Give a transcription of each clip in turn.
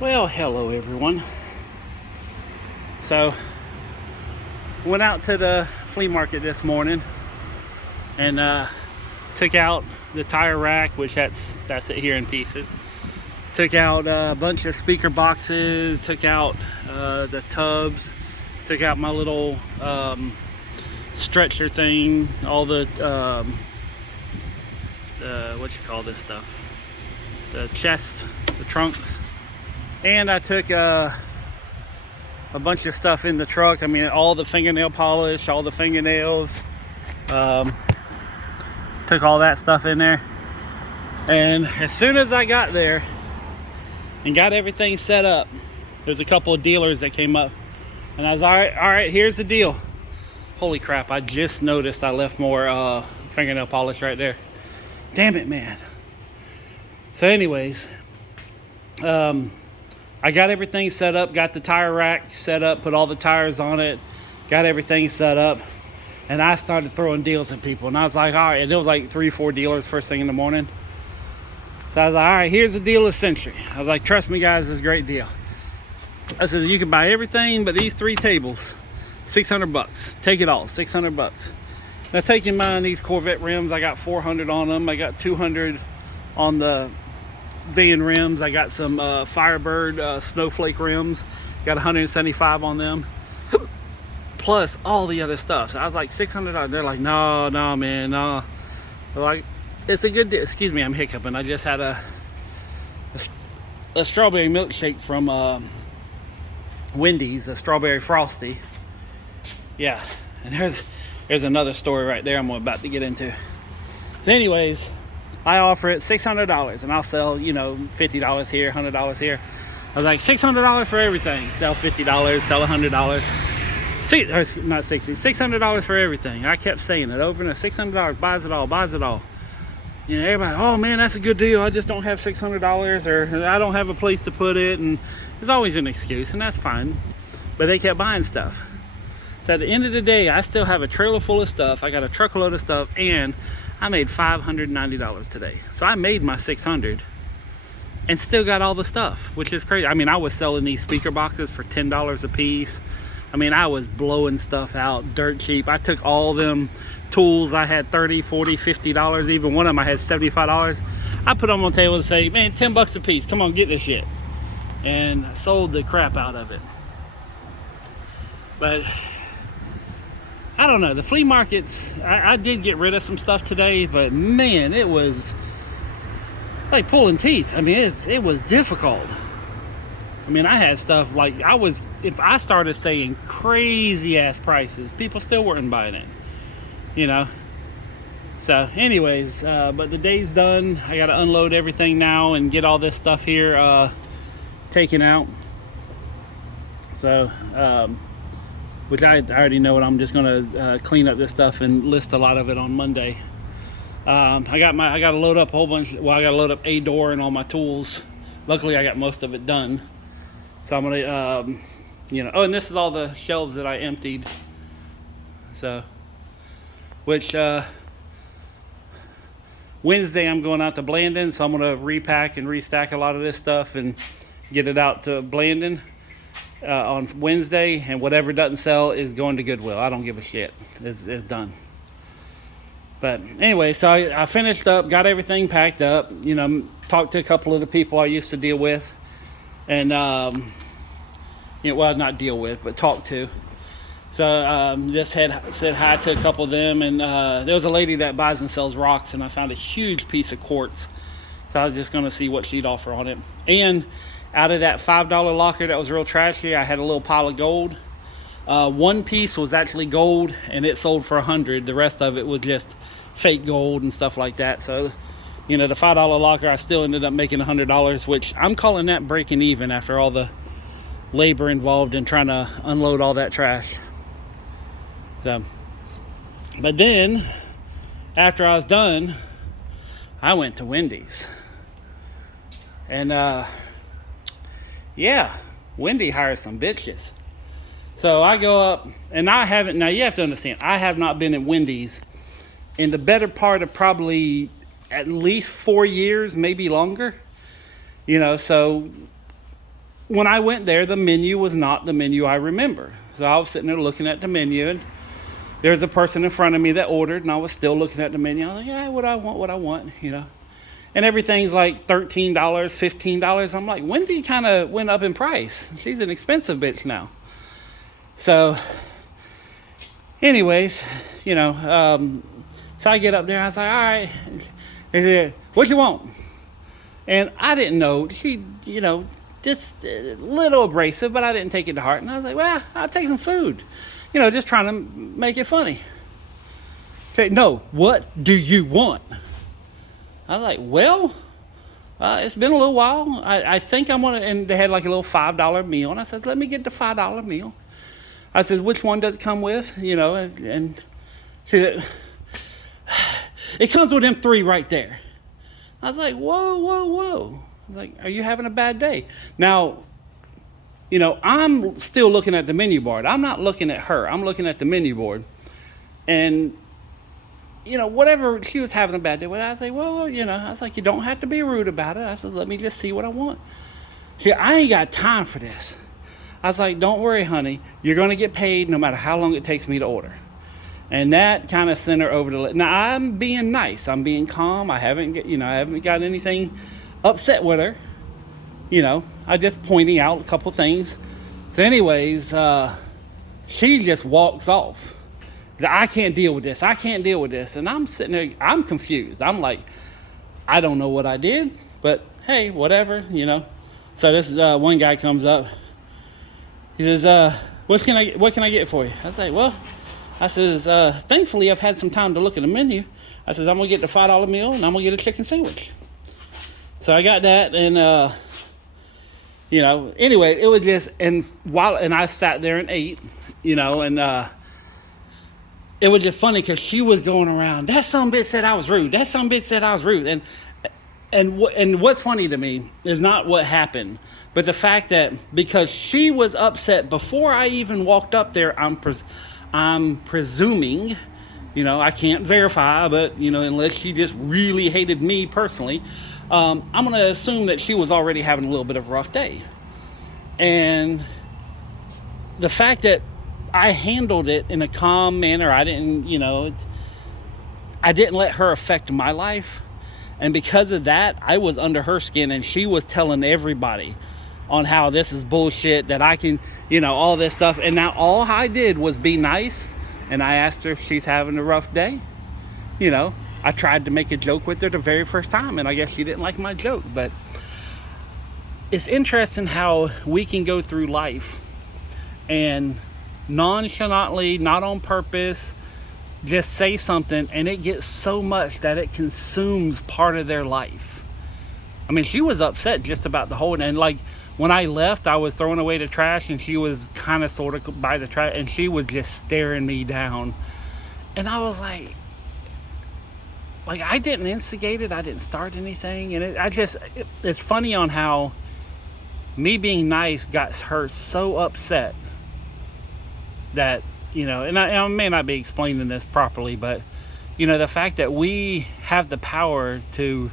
Well, hello everyone. So, went out to the flea market this morning and took out the tire rack, which that's it here in pieces. Took out a bunch of speaker boxes, took out the tubs, took out my little stretcher thing, all the what you call this stuff? The chest, the trunks. And I took a bunch of stuff in the truck. I mean, all the fingernail polish, all the fingernails. Took all that stuff in there. And as soon as I got there and got everything set up, there's a couple of dealers that came up. And I was, all right, here's the deal. Holy crap, I just noticed I left more fingernail polish right there. Damn it, man. So anyways, I got everything set up, got the tire rack set up, put all the tires on it, got everything set up, and I started throwing deals at people. And I was like, all right, and there was like 3-4 dealers first thing in the morning. So I was like, all right, here's the deal of the century. I was like, trust me, guys, this is a great deal. I said, you can buy everything but these 3 tables, $600. Take it all, $600. Now, take in mind these Corvette rims, I got 400 on them. I got 200 on the van rims. I got some Firebird snowflake rims, got 175 on them, plus all the other stuff. So I was like, $600. They're like, no man, no. They're like, it's a good deal. Excuse me, I'm hiccuping. I just had a strawberry milkshake from Wendy's, a strawberry frosty. Yeah, and there's another story right there I'm about to get into. So anyways, I offer it $600, and I'll sell, $50 here, $100 here. I was like, $600 for everything. Sell $50, sell $100. Not 60, $600 for everything. I kept saying it over and over. $600 buys it all, buys it all. Everybody, oh man, that's a good deal. I just don't have $600, or I don't have a place to put it, and there's always an excuse, and that's fine. But they kept buying stuff. So at the end of the day, I still have a trailer full of stuff. I got a truckload of stuff, and I made $590 today. So I made my $600 and still got all the stuff, which is crazy. I mean, I was selling these speaker boxes for $10 a piece. I mean, I was blowing stuff out dirt cheap. I took all them tools. I had $30, $40, $50. Even one of them I had $75. I put them on the table and say, man, $10 a piece. Come on, get this shit. And I sold the crap out of it. But I don't know, the flea markets, I did get rid of some stuff today, but man, it was like pulling teeth. I mean, it was difficult. I mean, I had stuff like, if I started saying crazy ass prices, people still weren't buying it, So anyways, but the day's done. I got to unload everything now and get all this stuff here taken out. So, which I already know, and I'm just gonna clean up this stuff and list a lot of it on Monday. I got to load up a whole bunch. Well, I got to load up a door and all my tools. Luckily, I got most of it done. So I'm gonna, Oh, and this is all the shelves that I emptied. So, which Wednesday I'm going out to Blandon, so I'm gonna repack and restack a lot of this stuff and get it out to Blandon on Wednesday, and whatever doesn't sell is going to Goodwill. I don't give a shit. It's done. But anyway, so I finished up, got everything packed up, talked to a couple of the people I used to deal with, and well, not deal with, but talk to. So just said hi to a couple of them, and there was a lady that buys and sells rocks, and I found a huge piece of quartz. So I was just going to see what she'd offer on it. And out of that $5 locker that was real trashy, I had a little pile of gold. One piece was actually gold, and it sold for $100. The rest of it was just fake gold and stuff like that. So, the $5 locker, I still ended up making $100, which I'm calling that breaking even after all the labor involved in trying to unload all that trash. So, but then after I was done, I went to Wendy's, and Wendy hires some bitches. So I go up, and now you have to understand, I have not been at Wendy's in the better part of probably at least 4 years, maybe longer. So when I went there, the menu was not the menu I remember. So I was sitting there looking at the menu, and there's a person in front of me that ordered, and I was still looking at the menu. I was like, yeah, what I want, you know. And everything's like $13, $15. I'm like, Wendy kind of went up in price. She's an expensive bitch now. So, anyways, you know, so I get up there. I was like, all right. He said, what you want? And I didn't know. She, you know, just a little abrasive, but I didn't take it to heart. And I was like, well, I'll take some food. You know, just trying to make it funny. Say, no, what do you want? I was like, well, it's been a little while. I think I'm going to, and they had like a little $5 meal. And I said, let me get the $5 meal. I said, which one does it come with? You know, and she said, it comes with them 3 right there. I was like, whoa. I was like, are you having a bad day? Now, you know, I'm still looking at the menu board. I'm not looking at her. I'm looking at the menu board. And, you know, whatever, she was having a bad day with, I was like, well, you know, I was like, you don't have to be rude about it. I said, let me just see what I want. See, I ain't got time for this. I was like, don't worry, honey. You're going to get paid no matter how long it takes me to order. And that kind of sent her over the... Now, I'm being nice. I'm being calm. I haven't got anything upset with her. You know, I just pointing out a couple things. So anyways, she just walks off. I can't deal with this. And I'm sitting there, I'm confused. I'm like, I don't know what I did, but hey, whatever, you know. So this is one guy comes up. He says, what can I get for you? I say, well, thankfully I've had some time to look at the menu. I says, I'm gonna get the $5 meal and I'm gonna get a chicken sandwich. So I got that, and you know, anyway, it was just, and I sat there and ate, you know, and it was just funny because she was going around, that some bitch said I was rude. And what's funny to me is not what happened, but the fact that because she was upset before I even walked up there, I'm presuming, you know, I can't verify, but, you know, unless she just really hated me personally, I'm going to assume that she was already having a little bit of a rough day. And the fact that I handled it in a calm manner, I didn't let her affect my life. And because of that, I was under her skin, and she was telling everybody on how this is bullshit, that I can, you know, all this stuff. And now all I did was be nice, and I asked her if she's having a rough day. You know, I tried to make a joke with her the very first time, and I guess she didn't like my joke. But it's interesting how we can go through life and nonchalantly, not on purpose, just say something, and it gets so much that it consumes part of their life. I mean, she was upset just about the whole, and like when I left, I was throwing away the trash, and she was kind of sort of by the trash, and she was just staring me down. And I was like I didn't instigate it, I didn't start anything. And it's funny on how me being nice got her so upset that, you know, and I may not be explaining this properly, but, you know, the fact that we have the power to,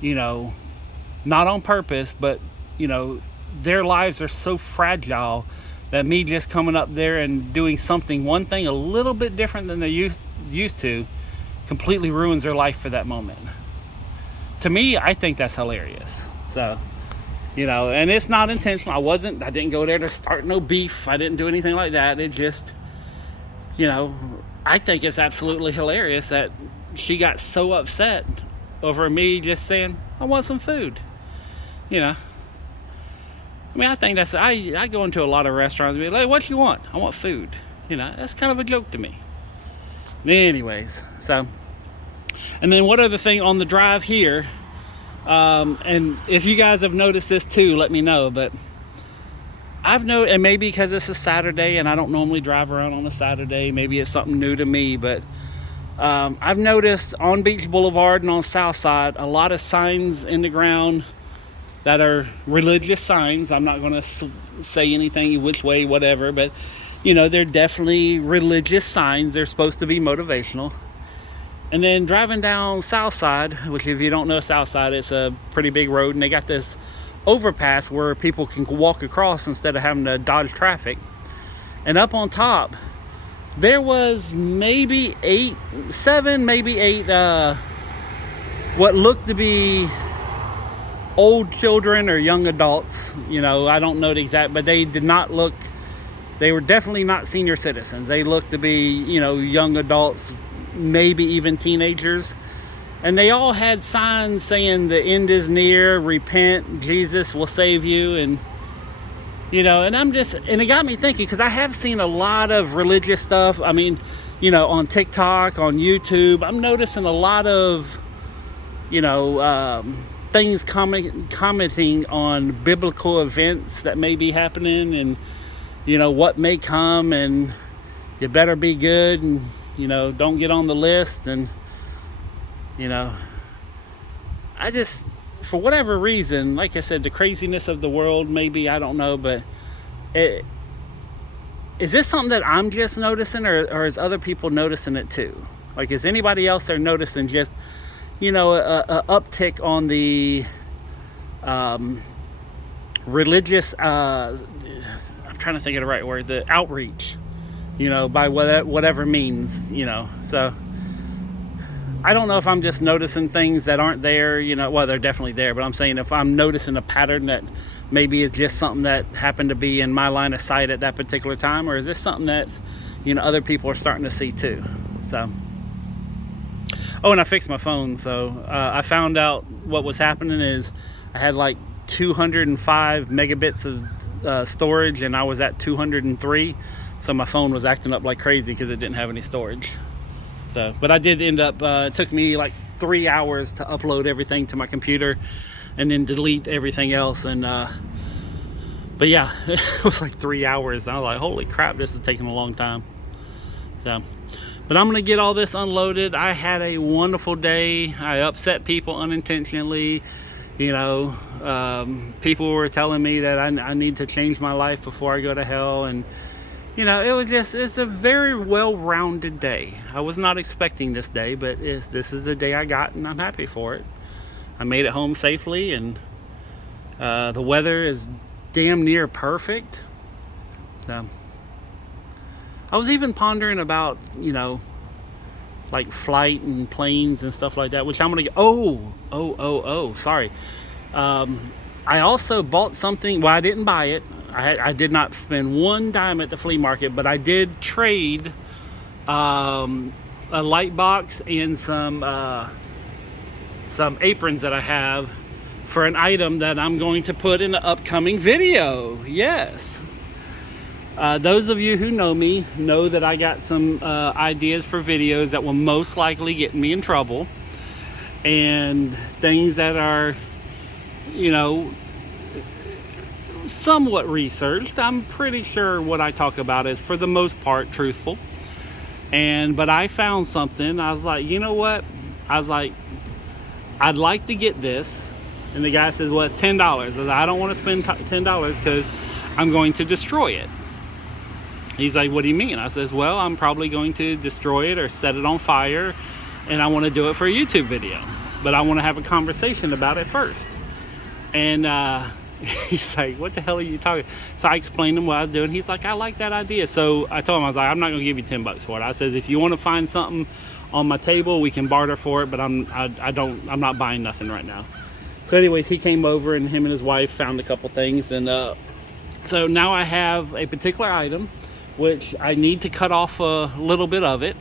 you know, not on purpose, but, you know, their lives are so fragile that me just coming up there and doing one thing a little bit different than they used to, completely ruins their life for that moment. To me, I think that's hilarious. So, you know, and it's not intentional. I didn't go there to start no beef. I didn't do anything like that. It just, you know, I think it's absolutely hilarious that she got so upset over me just saying, I want some food. You know, I mean, I think I go into a lot of restaurants and be like, what you want? I want food. You know, that's kind of a joke to me. Anyways, so, and then what other thing on the drive here, and if you guys have noticed this too, let me know. But I've noticed, and maybe because it's a Saturday and I don't normally drive around on a Saturday, maybe it's something new to me, but I've noticed on Beach Boulevard and on Southside a lot of signs in the ground that are religious signs. I'm not going to say anything which way, whatever, but, you know, they're definitely religious signs. They're supposed to be motivational. And then driving down Southside, which if you don't know Southside, it's a pretty big road, and they got this overpass where people can walk across instead of having to dodge traffic. And up on top, there was maybe eight what looked to be old children or young adults. I don't know the exact, but they were definitely not senior citizens. They looked to be, young adults, maybe even teenagers. And they all had signs saying the end is near, repent, Jesus will save you. And, and it got me thinking, because I have seen a lot of religious stuff. I mean, on TikTok, on YouTube, I'm noticing a lot of, things commenting on biblical events that may be happening, and what may come, and you better be good, and don't get on the list. And I just, for whatever reason, like I said, the craziness of the world, maybe, I don't know, but is this something that I'm just noticing, or is other people noticing it too? Like, is anybody else there noticing just a uptick on the religious, I'm trying to think of the right word, the outreach, by whatever means, so I don't know if I'm just noticing things that aren't there, well, they're definitely there, but I'm saying if I'm noticing a pattern that maybe is just something that happened to be in my line of sight at that particular time, or is this something that's, other people are starting to see too, so. Oh, and I fixed my phone, so I found out what was happening is I had like 205 megabits of storage, and I was at 203, so my phone was acting up like crazy because it didn't have any storage. So, but I did end up, it took me like 3 hours to upload everything to my computer and then delete everything else, and but yeah, it was like 3 hours. I was like, holy crap, this is taking a long time. So, but I'm gonna get all this unloaded. I had a wonderful day. I upset people unintentionally. People were telling me that I need to change my life before I go to hell, and it's a very well-rounded day. I was not expecting this day, but this is the day I got, and I'm happy for it. I made it home safely, and the weather is damn near perfect. So I was even pondering about, like flight and planes and stuff like that, which I'm gonna get. Sorry. I also bought something. Well, I didn't buy it. I did not spend one dime at the flea market, but I did trade a light box and some aprons that I have for an item that I'm going to put in the upcoming video. Yes. Those of you who know me know that I got some ideas for videos that will most likely get me in trouble, and things that are, somewhat researched. I'm pretty sure what I talk about is for the most part truthful. But I found something. I was like, you know what? I was like, I'd like to get this. And the guy says, well, it's $10. I was like, I don't want to spend $10 because I'm going to destroy it. He's like, what do you mean? I says, well, I'm probably going to destroy it or set it on fire, and I want to do it for a YouTube video, but I want to have a conversation about it first. And he's like, what the hell are you talking? So I explained to him what I was doing. He's like, I like that idea. So I told him, I was like, I'm not going to give you $10 for it. I says, if you want to find something on my table, we can barter for it, but I'm not buying nothing right now. So anyways, he came over, and him and his wife found a couple things, and so now I have a particular item which I need to cut off a little bit of it,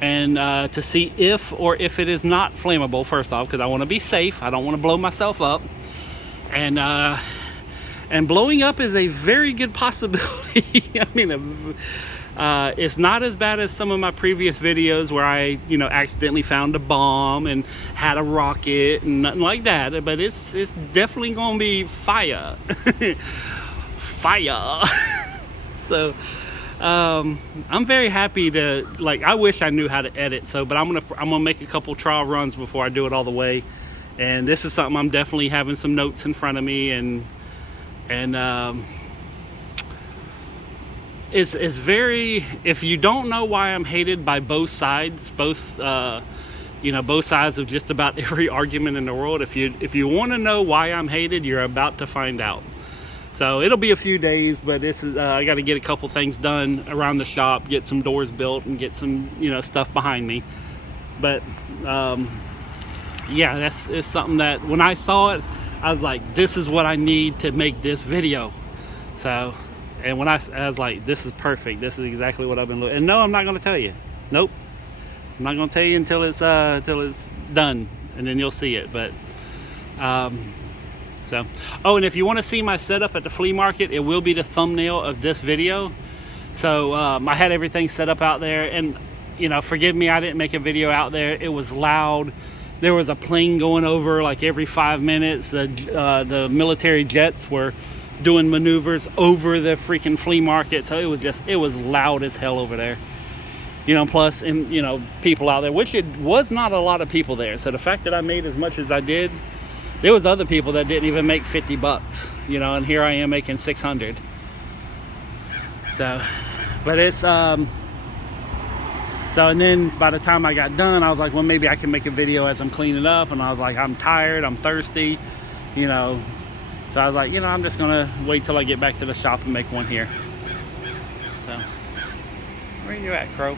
and to see if it is not flammable, first off, because I want to be safe. I don't want to blow myself up, and blowing up is a very good possibility. I mean, it's not as bad as some of my previous videos where I accidentally found a bomb and had a rocket and nothing like that, but it's definitely gonna be fire. Fire. So I'm very happy to, I wish I knew how to edit, but I'm gonna make a couple trial runs before I do it all the way. And this is something I'm definitely having some notes in front of me, and it's very, if you don't know why I'm hated by both sides, both you know, both sides of just about every argument in the world. If you want to know why I'm hated, you're about to find out. So it'll be a few days, but this is I got to get a couple things done around the shop, get some doors built, and get some, you know, stuff behind me. But yeah, it's something that when I saw it, I was like, this is what I need to make this video. So, and when I was like, this is perfect. This is exactly what I've been looking. And no, I'm not going to tell you. Nope, I'm not going to tell you until it's done, and then you'll see it. But so, oh, and if you want to see my setup at the flea market, it will be the thumbnail of this video. So I had everything set up out there, and you know, forgive me, I didn't make a video out there. It was loud. There was a plane going over like every 5 minutes. The military jets were doing maneuvers over the freaking flea market. So it was loud as hell over there. You know, plus, and you know, people out there, which it was not a lot of people there. So the fact that I made as much as I did, there was other people that didn't even make 50 bucks, you know, and here I am making 600. So, but it's, so, and then by the time I got done, I was like, well, maybe I can make a video as I'm cleaning up. And I was like, I'm tired, I'm thirsty, you know. So I was like, you know, I'm just gonna wait till I get back to the shop and make one here. So, where you at, Crow?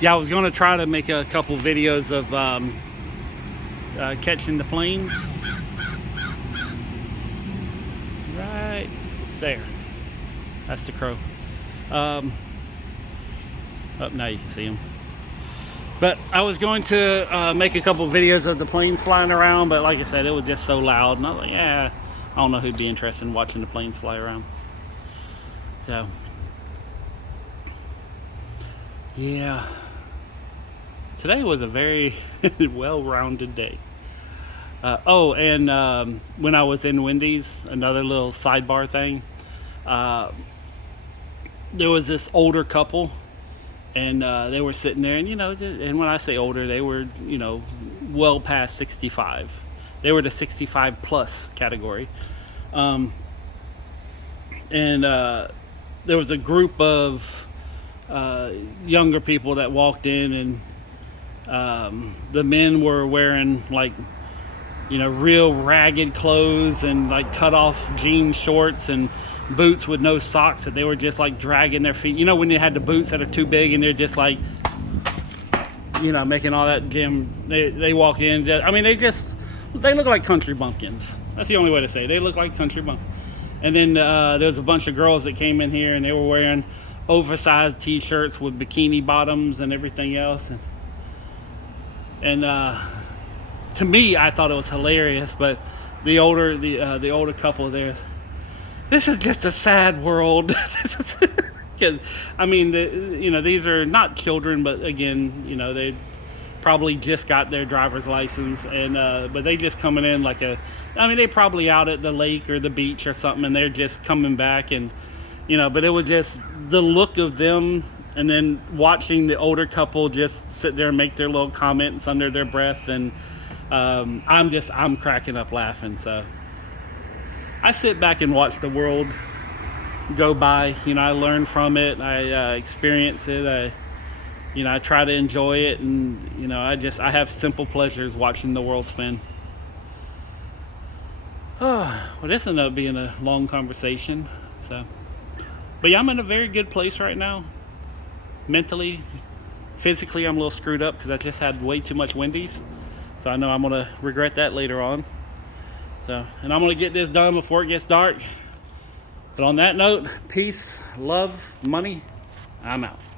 Yeah, I was gonna try to make a couple videos of, catching the planes right there. That's the crow. Oh, now you can see him. But I was going to make a couple videos of the planes flying around, but like I said, it was just so loud, and I was like, yeah, I don't know who'd be interested in watching the planes fly around. So yeah, today was a very well-rounded day. Oh, and when I was in Wendy's, another little sidebar thing, there was this older couple, and they were sitting there, and you know, and when I say older, they were, you know, well past 65. They were the 65 plus category. And there was a group of younger people that walked in, and the men were wearing like, you know, real ragged clothes and like cut off jean shorts and boots with no socks that they were just like dragging their feet. You know, when they had the boots that are too big and they're just like, you know, making all that gym. They walk in. I mean, they look like country bumpkins. That's the only way to say it. They look like country bumpkins. And then there's a bunch of girls that came in here, and they were wearing oversized t-shirts with bikini bottoms and everything else. And to me, I thought it was hilarious, but the older couple there, this is just a sad world. I mean, you know, these are not children, but again, you know, they probably just got their driver's license, and but they just coming in like I mean, they probably out at the lake or the beach or something, and they're just coming back, and you know, but it was just the look of them. And then watching the older couple just sit there and make their little comments under their breath, and I'm cracking up laughing. So I sit back and watch the world go by. You know, I learn from it. I experience it. I try to enjoy it, and you know, I have simple pleasures watching the world spin. Oh, well, this ended up being a long conversation. So, but yeah, I'm in a very good place right now. Mentally, physically, I'm a little screwed up because I just had way too much Wendy's. So I know I'm gonna regret that later on. So, and I'm gonna get this done before it gets dark. But on that note, peace, love, money. I'm out.